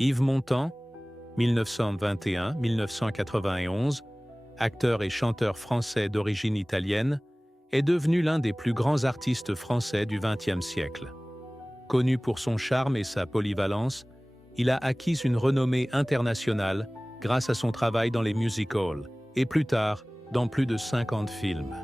Yves Montand, 1921-1991, acteur et chanteur français d'origine italienne, est devenu l'un des plus grands artistes français du XXe siècle. Connu pour son charme et sa polyvalence, il a acquis une renommée internationale grâce à son travail dans les music halls et plus tard dans plus de 50 films.